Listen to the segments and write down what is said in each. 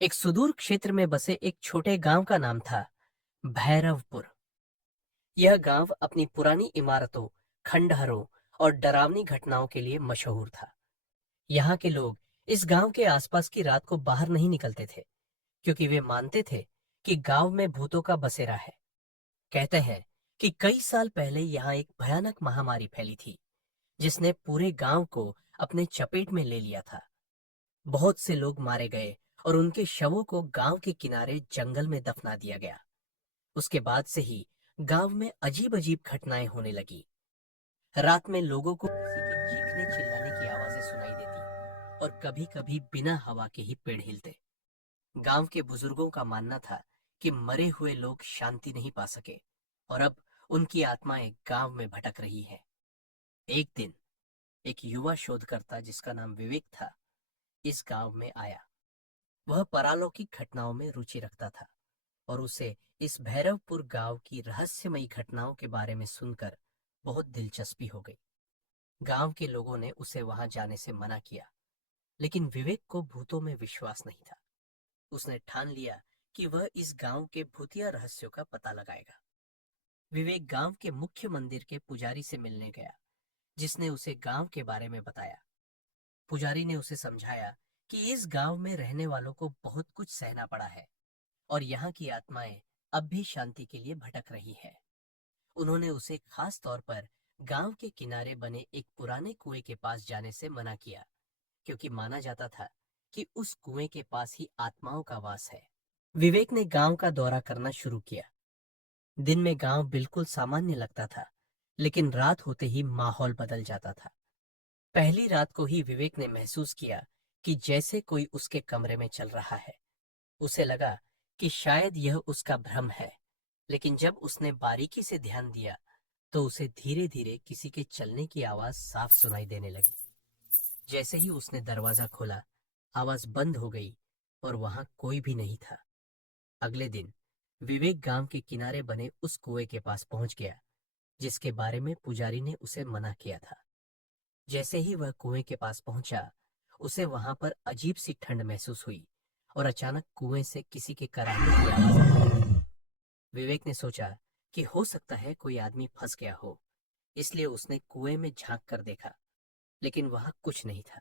एक सुदूर क्षेत्र में बसे एक छोटे गांव का नाम था भैरवपुर। यह गांव अपनी पुरानी इमारतों, खंडहरों और डरावनी घटनाओं के लिए मशहूर था। यहाँ के लोग इस गांव के आसपास की रात को बाहर नहीं निकलते थे, क्योंकि वे मानते थे कि गांव में भूतों का बसेरा है। कहते हैं कि कई साल पहले यहाँ एक भयानक महामारी फैली थी, जिसने पूरे गांव को अपने चपेट में ले लिया था। बहुत से लोग मारे गए और उनके शवों को गांव के किनारे जंगल में दफना दिया गया। उसके बाद से ही गांव में अजीब अजीब घटनाएं होने लगी। रात में लोगों को किसी के चीखने चिल्लाने की आवाजें सुनाई देती और कभी-कभी बिना हवा के ही पेड़ हिलते। गांव के बुजुर्गों का मानना था कि मरे हुए लोग शांति नहीं पा सके और अब उनकी आत्माएं गांव में भटक रही हैं। एक दिन एक युवा शोधकर्ता जिसका नाम विवेक था, इस गांव में आया। वह पारलौकिक घटनाओं में रुचि रखता था और उसे इस भैरवपुर गांव की रहस्यमयी घटनाओं के बारे में सुनकर बहुत दिलचस्पी हो गई। गांव के लोगों ने उसे वहां जाने से मना किया, लेकिन विवेक को भूतों में विश्वास नहीं था। उसने ठान लिया कि वह इस गांव के भूतिया रहस्यों का पता लगाएगा। विवेक गांव के मुख्य मंदिर के पुजारी से मिलने गया, जिसने उसे गांव के बारे में बताया। पुजारी ने उसे समझाया कि इस गांव में रहने वालों को बहुत कुछ सहना पड़ा है और यहाँ की आत्माएं अब भी शांति के लिए भटक रही है। उन्होंने उसे खास तौर पर गांव के किनारे बने एक पुराने कुएं के पास जाने से मना किया, क्योंकि माना जाता था कि उस कुएं के पास ही आत्माओं का वास है। विवेक ने गांव का दौरा करना शुरू किया। दिन में गांव बिल्कुल सामान्य लगता था, लेकिन रात होते ही माहौल बदल जाता था। पहली रात को ही विवेक ने महसूस किया कि जैसे कोई उसके कमरे में चल रहा है। उसे लगा कि शायद यह उसका भ्रम है, लेकिन जब उसने बारीकी से ध्यान दिया तो उसे धीरे धीरे किसी के चलने की आवाज साफ सुनाई देने लगी। जैसे ही उसने दरवाजा खोला, आवाज बंद हो गई और वहां कोई भी नहीं था। अगले दिन विवेक गांव के किनारे बने उस कुएं के पास पहुंच गया, जिसके बारे में पुजारी ने उसे मना किया था। जैसे ही वह कुएं के पास पहुंचा, उसे वहां पर अजीब सी ठंड महसूस हुई और अचानक कुएं से किसी के कराहने की आवाज आई। विवेक ने सोचा कि हो सकता है कोई आदमी फंस गया हो, इसलिए उसने कुएं में झांक कर देखा, लेकिन वहां कुछ नहीं था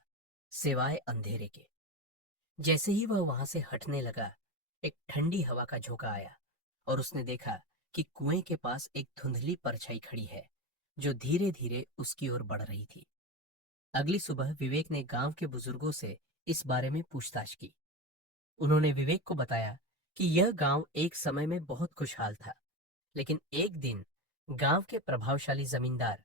सिवाय अंधेरे के। जैसे ही वह वहां से हटने लगा, एक ठंडी हवा का झोंका आया और उसने देखा कि कुएं के पास एक धुंधली परछाई खड़ी है, जो धीरे धीरे उसकी ओर बढ़ रही थी। अगली सुबह विवेक ने गांव के बुजुर्गों से इस बारे में पूछताछ की। उन्होंने विवेक को बताया कि यह गांव एक समय में बहुत खुशहाल था, लेकिन एक दिन गांव के प्रभावशाली जमींदार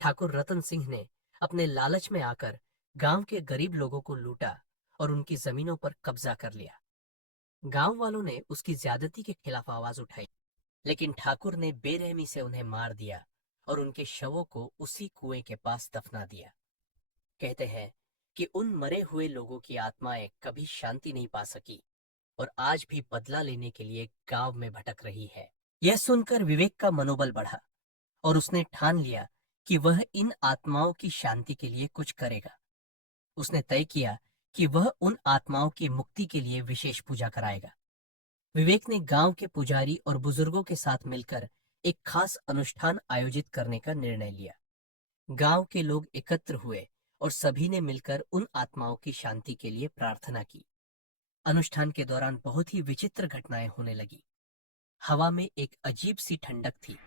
ठाकुर रतन सिंह ने अपने लालच में आकर गांव के गरीब लोगों को लूटा और उनकी जमीनों पर कब्जा कर लिया। गांव वालों ने उसकी ज्यादती के खिलाफ आवाज उठाई, लेकिन ठाकुर ने बेरहमी से उन्हें मार दिया और उनके शवों को उसी कुएं के पास दफना दिया। कहते हैं कि उन मरे हुए लोगों की आत्माएं कभी शांति नहीं पा सकी और आज भी बदला लेने के लिए गांव में भटक रही है। यह सुनकर विवेक का मनोबल बढ़ा और उसने ठान लिया कि वह इन आत्माओं की शांति के लिए कुछ करेगा। उसने तय किया कि वह उन आत्माओं की मुक्ति के लिए विशेष पूजा कराएगा। विवेक ने गांव के पुजारी और बुजुर्गों के साथ मिलकर एक खास अनुष्ठान आयोजित करने का निर्णय लिया। गांव के लोग एकत्र हुए और सभी ने मिलकर उन आत्माओं की शांति के लिए प्रार्थना की। अनुष्ठान के दौरान बहुत ही विचित्र घटनाएं होने लगी। हवा में एक अजीब सी ठंडक थी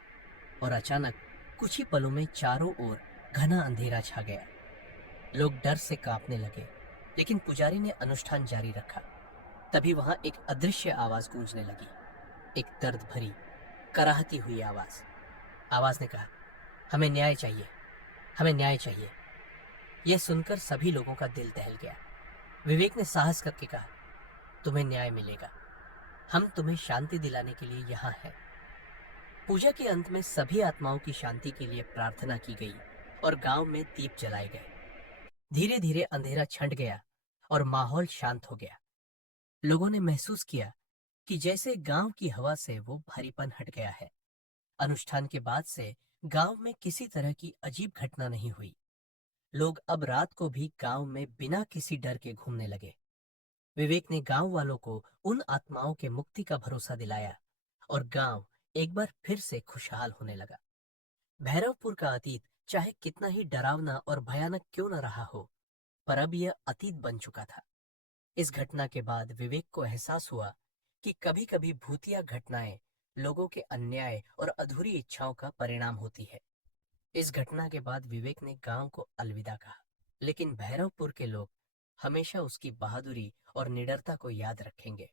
और अचानक कुछ ही पलों में चारों ओर घना अंधेरा छा गया। लोग डर से कांपने लगे, लेकिन पुजारी ने अनुष्ठान जारी रखा। तभी वहां एक अदृश्य आवाज गूंजने लगी, एक दर्द भरी, कराहती हुई आवाज। आवाज ने कहा, हमें न्याय चाहिए, हमें न्याय चाहिए। यह सुनकर सभी लोगों का दिल दहल गया। विवेक ने साहस करके कहा, तुम्हें न्याय मिलेगा, हम तुम्हें शांति दिलाने के लिए यहाँ हैं। पूजा के अंत में सभी आत्माओं की शांति के लिए प्रार्थना की गई और गांव में दीप जलाए गए। धीरे धीरे अंधेरा छंट गया और माहौल शांत हो गया। लोगों ने महसूस किया कि जैसे गांव की हवा से वो भारीपन हट गया है। अनुष्ठान के बाद से गांव में किसी तरह की अजीब घटना नहीं हुई। लोग अब रात को भी गांव में बिना किसी डर के घूमने लगे। विवेक ने गांव वालों को उन आत्माओं के मुक्ति का भरोसा दिलाया और गांव एक बार फिर से खुशहाल होने लगा। भैरवपुर का अतीत चाहे कितना ही डरावना और भयानक क्यों न रहा हो, पर अब यह अतीत बन चुका था। इस घटना के बाद विवेक को एहसास हुआ कि कभी कभी भूतिया घटनाएं लोगों के अन्याय और अधूरी इच्छाओं का परिणाम होती है। इस घटना के बाद विवेक ने गांव को अलविदा कहा, लेकिन भैरवपुर के लोग हमेशा उसकी बहादुरी और निडरता को याद रखेंगे।